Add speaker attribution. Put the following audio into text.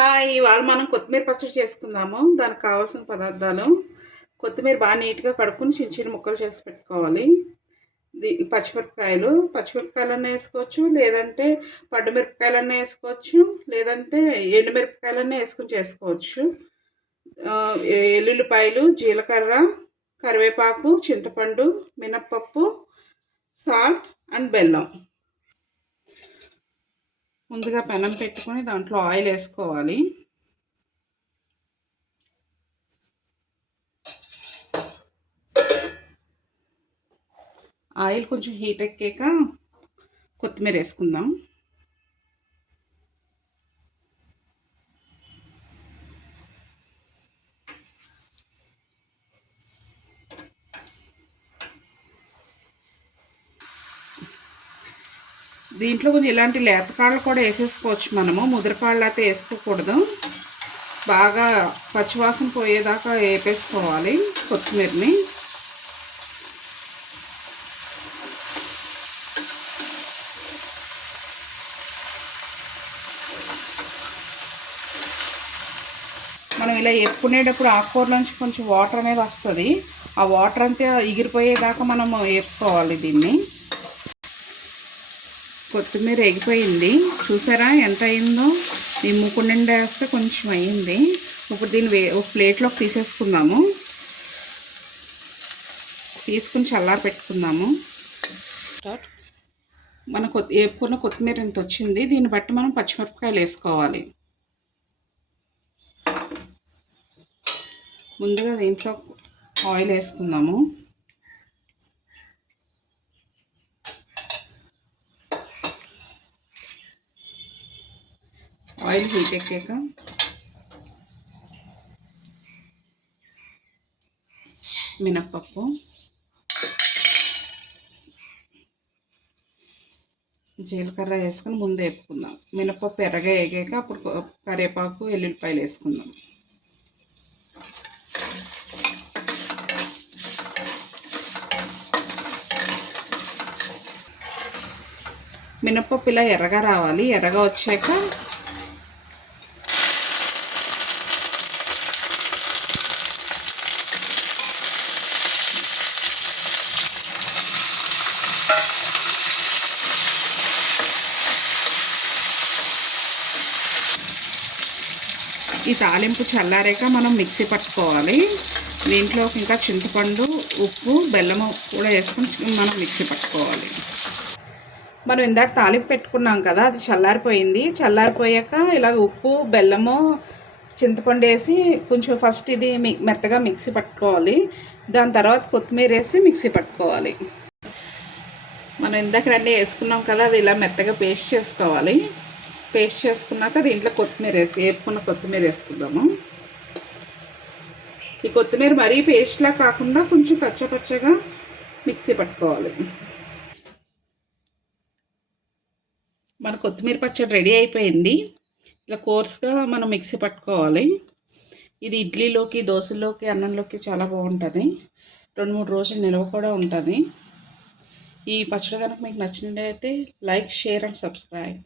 Speaker 1: Hi ఇవాళ మనం కొత్తిమీర పచ్చడి చేసుకుందాము. దానికి కావాల్సిన పదార్థాలు కొత్తిమీర బాగా నీట్గా కడుక్కుని చిన్న చిన్న ముక్కలు చేసి పెట్టుకోవాలి. పచ్చిమిరపకాయలు. పచ్చిమిరపకాయలన్నా వేసుకోవచ్చు లేదంటే మిరపకాయలన్నా వేసుకోవచ్చు లేదంటే ఎండుమిరపకాయలన్నా వేసుకుని చేసుకోవచ్చు. ఎల్లుల్లిపాయలు జీలకర్ర కరివేపాకు చింతపండు మినప్పప్పు సాల్ట్ అండ్ బెల్లం. ముందుగా పెనం పెట్టుకొని దాంట్లో ఆయిల్ వేసుకోవాలి. ఆయిల్ కొంచెం హీట్ ఎక్కాక కొత్తిమీర వేసుకుందాం. దీంట్లో కొంచెం ఇలాంటి లేతకాళ్ళు కూడా వేసేసుకోవచ్చు మనము. ముదిరికాళ్ళు అయితే వేసుకోకూడదు. బాగా పచ్చివాసన పోయేదాకా వేపేసుకోవాలి కొత్తిమీరని. మనం ఇలా వేపుకునేటప్పుడు ఆకుకూరలోంచి కొంచెం వాటర్ అనేది వస్తుంది. ఆ వాటర్ అంతా ఎగిరిపోయేదాకా మనం వేపుకోవాలి దీన్ని. కొత్తిమీర ఎగిపోయింది. చూసారా ఎంత అయిందో? ఈ నిండా వేస్తే కొంచెం అయ్యింది. ఇప్పుడు దీన్ని వే ఒక ప్లేట్లోకి తీసేసుకుందాము. తీసుకుని చల్లారి పెట్టుకుందాము. మన కొత్త వేపుకున్న కొత్తిమీర ఇంత వచ్చింది. దీన్ని బట్టి మనం పచ్చిమిరపకాయలు వేసుకోవాలి. ముందుగా దీంట్లో ఆయిల్ వేసుకుందాము. ఆయిల్ హీట్ ఎక్కాక మినప్పప్పు జీలకర్ర వేసుకొని ముందు వేపుకుందాం. మినప్పప్పు ఎర్రగా వేగాక అప్పుడు కరివేపాకు ఎల్లుల్లిపాయలు వేసుకుందాం. మినప్పప్పు ఇలా ఎర్రగా రావాలి. ఎర్రగా వచ్చాక ఈ తాలింపు చల్లారాక మనం మిక్సీ పట్టుకోవాలి. దీంట్లో ఇంకా చింతపండు ఉప్పు బెల్లము కూడా వేసుకుని మనం మిక్సీ పట్టుకోవాలి. మనం ఇందాక తాలింపు పెట్టుకున్నాం కదా అది చల్లారిపోయింది. చల్లారిపోయాక ఇలాగ ఉప్పు బెల్లము చింతపండు వేసి కొంచెం ఫస్ట్ ఇది మెత్తగా మిక్సీ పట్టుకోవాలి. దాని తర్వాత కొత్తిమీర వేసి మిక్సీ పట్టుకోవాలి. మనం ఇందాక రండి వేసుకున్నాం కదా అది ఇలా మెత్తగా పేస్ట్ చేసుకోవాలి. పేస్ట్ చేసుకున్నాక దీంట్లో కొత్తిమీర వేసి వేపుకున్న కొత్తిమీర వేసుకుందాము. ఈ కొత్తిమీర మరీ పేస్ట్లా కాకుండా కొంచెం పచ్చపచ్చగా మిక్సీ పట్టుకోవాలి. మన కొత్తిమీర పచ్చడి రెడీ అయిపోయింది. ఇలా కోర్స్గా మనం మిక్సీ పట్టుకోవాలి. ఇది ఇడ్లీలోకి దోశలోకి అన్నంలోకి చాలా బాగుంటుంది. రెండు మూడు రోజులు నిల్వ కూడా ఉంటుంది. ఈ పచ్చడి కనుక మీకు నచ్చినట్టయితే లైక్ షేర్ అండ్ సబ్స్క్రైబ్.